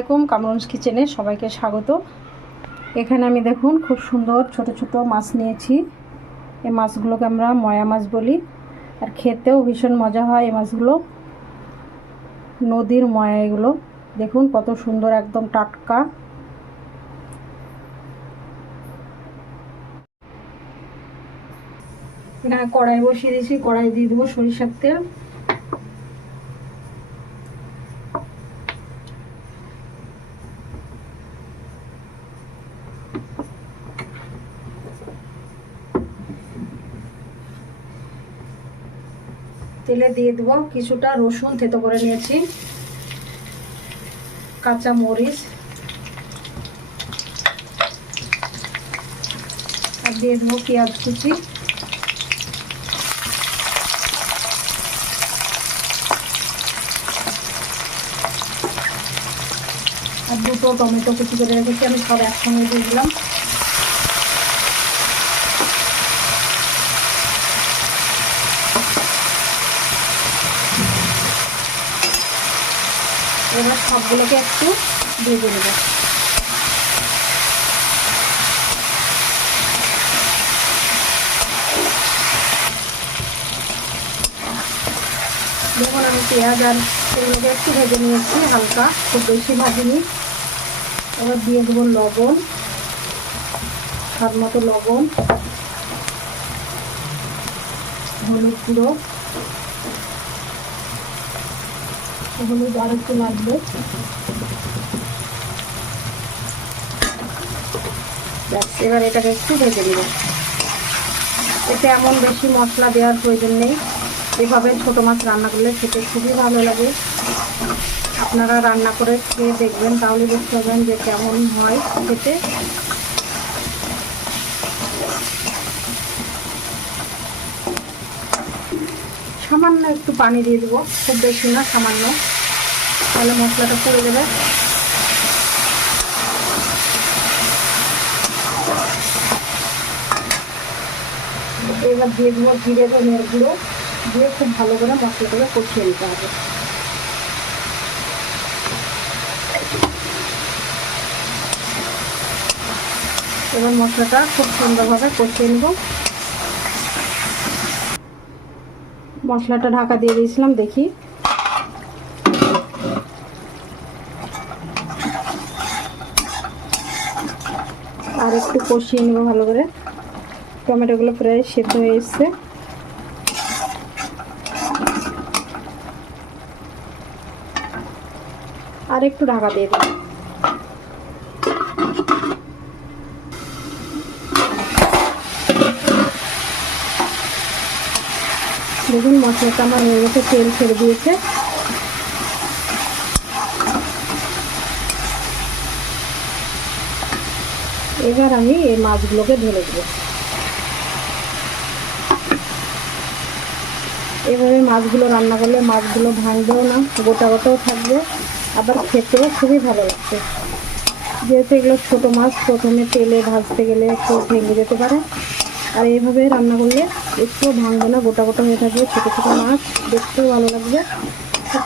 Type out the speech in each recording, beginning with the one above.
আলাইকুম, কামরুন্স কিচেনে সবাইকে স্বাগত। এখানে আমি দেখুন, খুব সুন্দর ছোট ছোট মাছ নিয়েছি। এই মাছগুলোকে আমরা ময়া মাছ বলি। আর খেতেও ভীষণ মজা হয় এই মাছগুলো। নদীর ময়া এগুলো। দেখুন, কত সুন্দর একদম টাটকা। এখানে কড়াই বসিয়ে দিয়েছি, কড়াই দিয়ে দেবো সরিষার তেল। তেলে দিয়ে দেবো কিছুটা রসুন থেতো করে নিয়েছি, কাঁচা মরিচ, আর দিয়ে দেবো পেঁয়াজ কুচি। আর দুটো টমেটো কুচি করে রেখেছি, আমি সব একসঙ্গে দিয়ে দিলাম। এবার সবগুলোকে একটু ভেজে নেব। দেখুন, আমি পেঁয়াজ আর সেগুলোকে একটু ভেজে নিয়েছি, হালকা, খুব বেশি ভাজিনি। এবার দিয়ে দেবো লবণ, স্বাদ মতো লবণ, হলুদ গুঁড়ো। হলুদ আর একটু লাগবে। এবার এটাকে একটু ভেজে দিব এতে এমন বেশি মশলা দেওয়ার প্রয়োজন নেই। এভাবে ছোটো মাছ রান্না করলে খেতে খুবই ভালো লাগে। আপনারা রান্না করে খেয়ে দেখবেন, তাহলে বুঝতে পারবেন যে কেমন হয় খেতে। সামান্য একটু পানি দিয়ে দেবো, খুব বেশি না, সামান্য। তাহলে মশলাটা পড়ে যাবে। এবার দিয়ে দেবো জিরে ধনের গুঁড়ো। দিয়ে খুব ভালো করে মশলাটাকে কষিয়ে নিতে হবে। এবার মশলাটা খুব সুন্দরভাবে কষিয়ে নেব। মশলাটা ঢাকা দিয়ে দিয়েছিলাম, দেখি। আর একটু কষিয়ে নেব ভালো করে। টমেটোগুলো প্রায় সেদ্ধ হয়ে এসছে। আর একটু ঢাকা দিয়ে দেব দেখুন মশলাটা আমার হয়ে গেছে, তেল ছেড়ে দিয়েছে। এবার আমি এই মাছগুলোকে ঢেলে দেবো। এভাবে মাছগুলো রান্না করলে মাছগুলো ভাঙবেও না, গোটা গোটাও থাকবে, আবার খেতেও খুবই ভালো লাগছে যেহেতু এগুলো ছোটো মাছ, প্রথমে তেলে ভাজতে গেলে একটু ভেঙে যেতে পারে। আর এইভাবে রান্না করলে একটুও ভাঙবে না, গোটা গোটা হয়ে থাকবে। ছোটো ছোটো মাছ দেখতেও ভালো লাগবে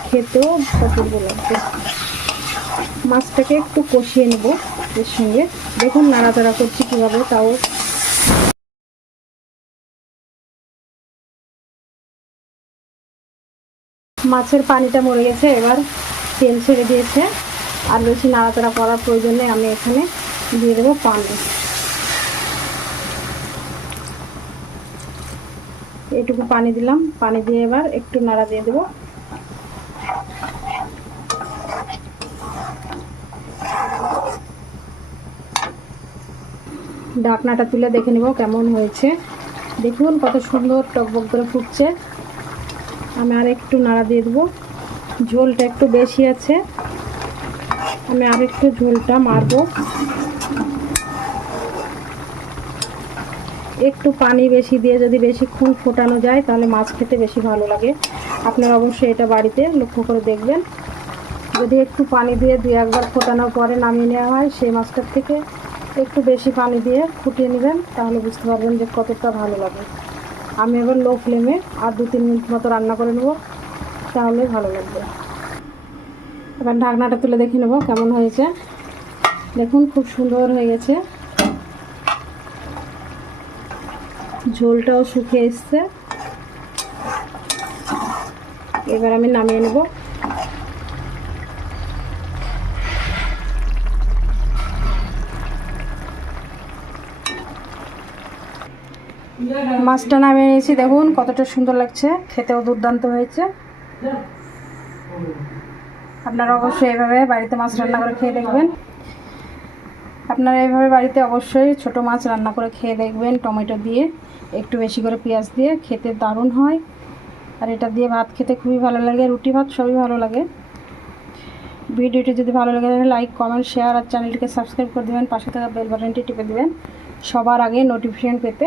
খেতেও পছন্দ লাগবে। মাছটাকে একটু কষিয়ে নেব এর সঙ্গে। দেখুন নাড়াচাড়া করছি কীভাবে, তাও। মাছের পানিটা মরে গেছে, এবার তেল ছেড়ে দিয়েছে। আর বেশি নাড়াচাড়া করার প্রয়োজন আমি এখানে দিয়ে দেবো পানি। এটুকু পানি দিলাম, পানি দিয়ে এবার একটু নাড়া দিয়ে দেবো। ঢাকনাটা তুলে দেখে নেব কেমন হয়েছে। দেখুন কত সুন্দর টকবক করে ফুটছে। আমি আর একটু নাড়া দিয়ে দেবো। ঝোলটা একটু বেশি আছে। আমি আর একটু ঝোলটা মারবো। একটু পানি বেশি দিয়ে যদি বেশিক্ষণ ফোটানো যায়, তাহলে মাছ খেতে বেশি ভালো লাগে। আপনারা অবশ্যই এটা বাড়িতে লক্ষ্য করে দেখবেন। যদি একটু পানি দিয়ে দুই একবার ফোটানোর পরে নামিয়ে নেওয়া হয়, সেই মাছটার থেকে একটু বেশি পানি দিয়ে ফুটিয়ে নেবেন, তাহলে বুঝতে পারবেন যে কতটা ভালো লাগে। আমি এবার লো ফ্লেমে আর দু তিন মিনিট মতো রান্না করে নেব, তাহলে ভালো লাগবে। এবার ঢাকনাটা তুলে দেখে নেব কেমন হয়েছে। দেখুন, খুব সুন্দর হয়ে গেছে। ঝোলটাও শুকিয়ে এসছে। এবার আমি নামিয়ে নেব। মাছটা নামিয়ে নিয়েছি, দেখুন কতটা সুন্দর লাগছে। খেতেও দুর্দান্ত হয়েছে। আপনারা অবশ্যই এভাবে বাড়িতে মাছ রান্না করে খেয়ে দেখবেন। আপনারা এইভাবে বাড়িতে অবশ্যই ছোট মাছ রান্না করে খেয়ে দেখবেন, টমেটো দিয়ে, একটু বেশি করে পেঁয়াজ দিয়ে, খেতে দারুণ হয়। আর এটা দিয়ে ভাত খেতে খুবই ভালো লাগে, রুটি ভাত সবই ভালো লাগে। ভিডিওটি যদি ভালো লাগে, তাহলে লাইক, কমেন্ট, শেয়ার আর চ্যানেলটিকে সাবস্ক্রাইব করে দেবেন, পাশে থাকা বেল বাটনটি টিপে দেবেন। সবার আগে নোটিফিকেশন পেতে